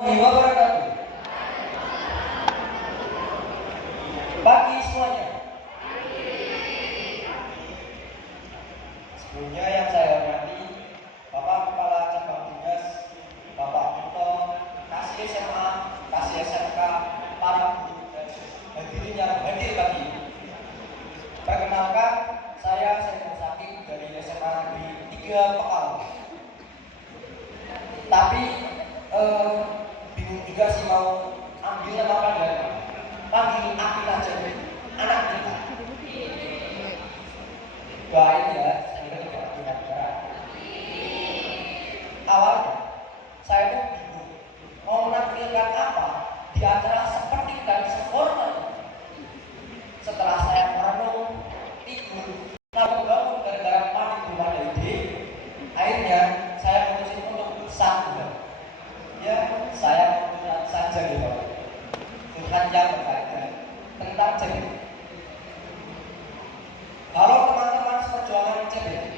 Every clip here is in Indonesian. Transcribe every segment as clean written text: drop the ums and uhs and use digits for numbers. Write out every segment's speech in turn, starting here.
Wabarakatuh. Pagi semuanya. Sebelumnya yang saya hormati Bapak Kepala Cabang Dinas, Bapak Kuto, Kasih SMA, Kasih SMK, para guru dan hadirin yang hadir pagi ini. Perkenalkan, saya Saiful Sakim dari SMA Negeri 3 Pekalongan. Tapi bingung juga sih mau ambil nama panggilan. Panggil Akil aja, anak kita. Doain ya, saya tidak berat. Awalnya, saya tuh bingung mau menampilkan apa di acara seperti dan seformal. Setelah saya merenung, tidur, lalu bangun gara-gara panik belum ada ide, akhirnya saya memutuskan untuk satu. Ya, saya memutuskan saja gitu. Tuhan yang berkaitan tentang CBT. Halo teman-teman seperjuangan CBT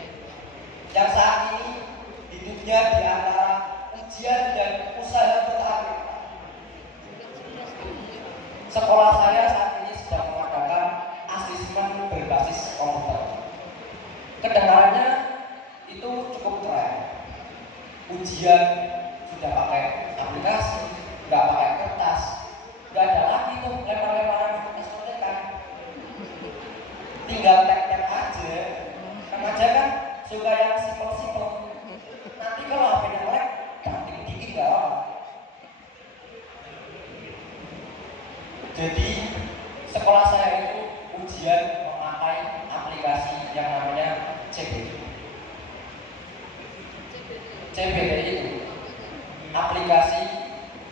yang saat ini hidupnya di antara ujian dan usaha bertahan. Sekolah saya saat ini sedang mengadakan asesmen berbasis komputer. Kedengarannya itu cukup keren. Ujian sudah pakai aplikasi, nggak pakai kertas, nggak ada lagi tuh lempar-lemparan tes-tesan. Tinggal tek-tek aja. Remaja kan suka yang simpel-simpel. Nanti kalau HP-nya melek, ganti dikit nggak apa-apa. Jadi sekolah saya itu ujian memakai aplikasi yang namanya CBT. CBT itu aplikasi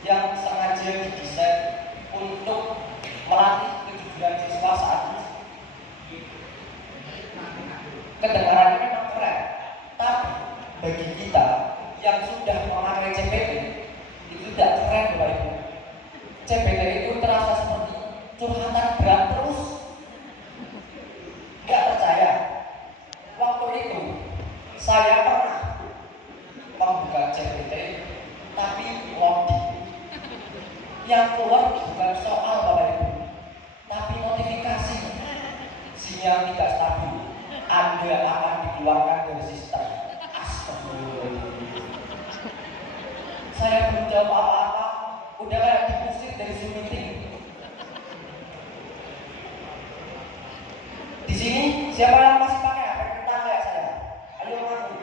yang sengaja didesain untuk melatih kejujuran siswa saat ini. Kedengarannya memang keren, tapi bagi kita yang sudah memakai CBT itu tidak keren, Bapak Ibu. CBT itu terasa seperti curhatan berat terus. Gak percaya? Waktu itu saya pernah membuka CBT, tapi loading. Yang keluar bukan soal, Bapak Ibu, tapi notifikasi. Sinyal tidak stabil, Anda akan dikeluarkan dari sistem. Astagfirullahaladzim. Saya belum jawab apa-apa, udah kayak diusir dari Zoom meeting. Di sini siapa yang masih pakai HP kentang kayak saya? Ayo maju.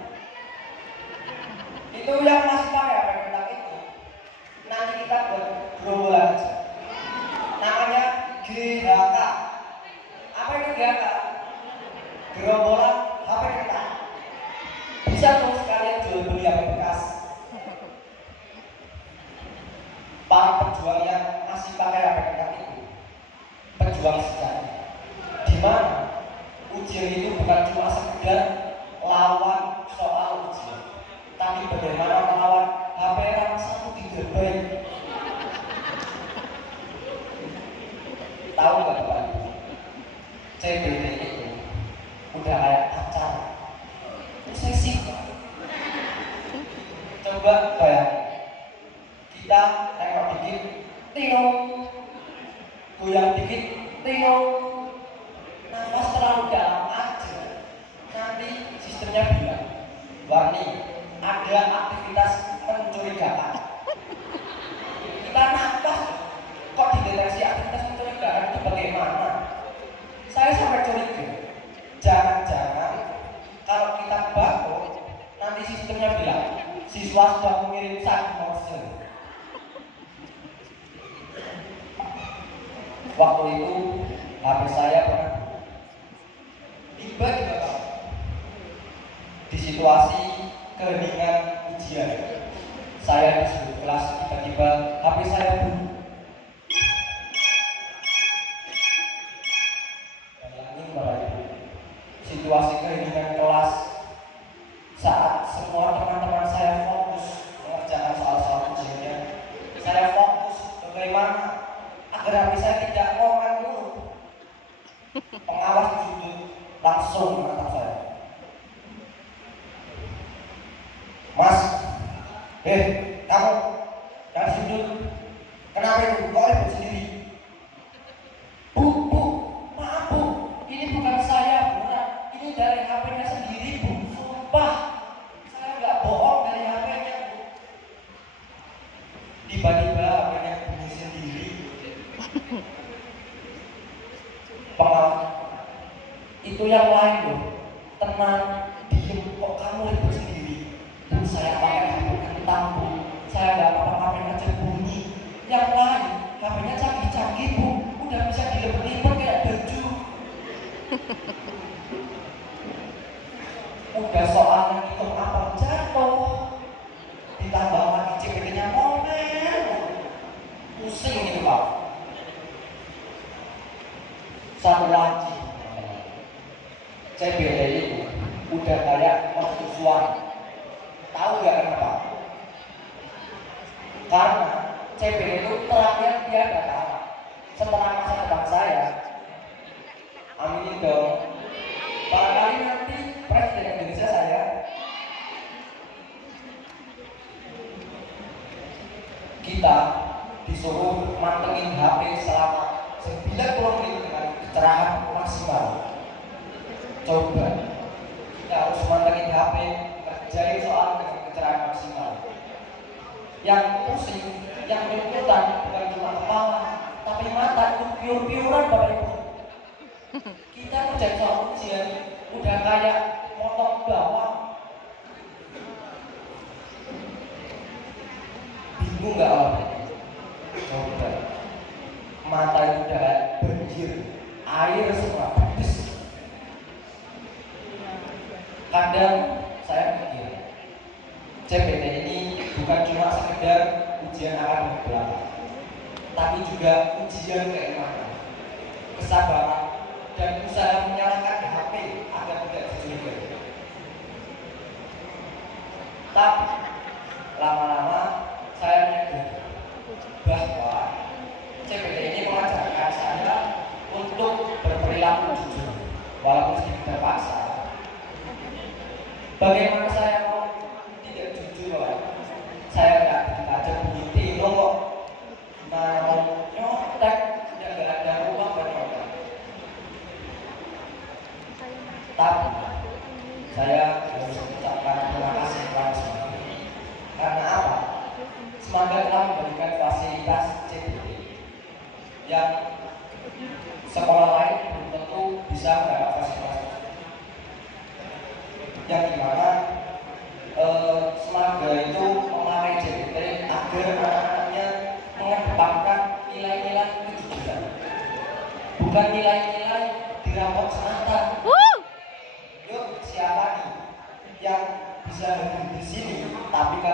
Itu yang masih pakai HP kentang itu, nanti kita buat gerombolan aja. Namanya GHK. Apa itu GHK? Gerombolan HP kentang. Bisa tuh sekalian jual beli HP bekas. Para pejuang yang masih pakai HP kentang itu pejuang sejati. Di mana ujian itu bukan cuma sekedar lawan soal ujian, tapi bagaimana melawan HP RAM 1 GB. Tahu nggak Bapak? CBT itu udah kayak pacar, obsesif. Coba bayangin, kita tengok dikit, tinong, goyang dikit, tinong, nafas terlalu dalam aja, nanti sistemnya bilang, warning, ada aktivitas mencurigakan. Kita nafas kok dideteksi aktivitas mencurigakan, itu bagaimana? Saya sampai curiga, jangan-jangan kalau kita batuk, nanti sistemnya bilang siswa sudah mengirim morse. Waktu itu HP saya pernah tiba-tiba di situasi keheningan ujian, saya disuruh kelas, tiba-tiba HP saya bunyi. Bayangin Bapak Ibu, situasi keheningan kelas saat semua teman-teman saya fokus mengerjakan soal-soal ujiannya. Saya fokus bagaimana agar HP saya tidak ngomel dulu. Pengawas duduk langsung menatap saya. Mas, kamu dari sudut tiba-tiba HP-nya bunyi sendiri. Pengalaman itu yang lain loh, tenang, diem, kok kamu ribut sendiri. Terus saya pakai HP tampung, saya nggak apa-apa, HP-nya aja bunyi. Yang lain HP-nya canggih-canggih bu, udah bisa dilipet-lipet kayak baju. Udah soalnya itu apa jatuh, ditambah lagi CPT-nya ngomel, pusing itu pak. Satu lagi, CPT itu udah kayak mercusuar. Tahu nggak kenapa? Karena CPT itu terakhir dia ada kalah. Setelah masa depan saya, aminin dong. Barangkali nanti Presiden Indonesia saya kita disuruh mantengin HP selama 90 menit dengan kecerahan maksimal. Coba kita harus mantengin HP, kerjain soal dengan kecerahan maksimal. Yang pusing, yang ikutan bukan cuma kepala, tapi mata itu piur-piuran Bapak Ibu. Kita kerjain soal ujian udah kayak motong bawang. Bingung nggak orang? Coba mata itu udah kayak banjir, air semua pedes. Kadang saya mikir, CPT ini bukan cuma sekedar ujian akademik belaka, tapi juga ujian keimanan, kesabaran, dan usaha menyalakan HP agar tidak dicurigai. Tapi lama-lama saya menyadari bahwa CPT ini mengajarkan saya untuk berperilaku jujur, walaupun sedikit terpaksa. Bagaimana saya mau tidak jujur, Pak? Saya nggak begitu aja begitu kok. Gimana mau nyontek? Sudah nggak ada rumah buat nyontek. Tapi saya harus mengucapkan terima kasih kepada semua. Karena apa? Semoga telah memberikan fasilitas CPT yang sekolah lain belum tentu bisa mendapat fasilitas. Yang dimana Semaga itu memakai CPT agar anak-anaknya mengedepankan nilai-nilai kejujuran, bukan nilai-nilai di rapot semata. Yuk siapa nih yang bisa hadir di sini tapi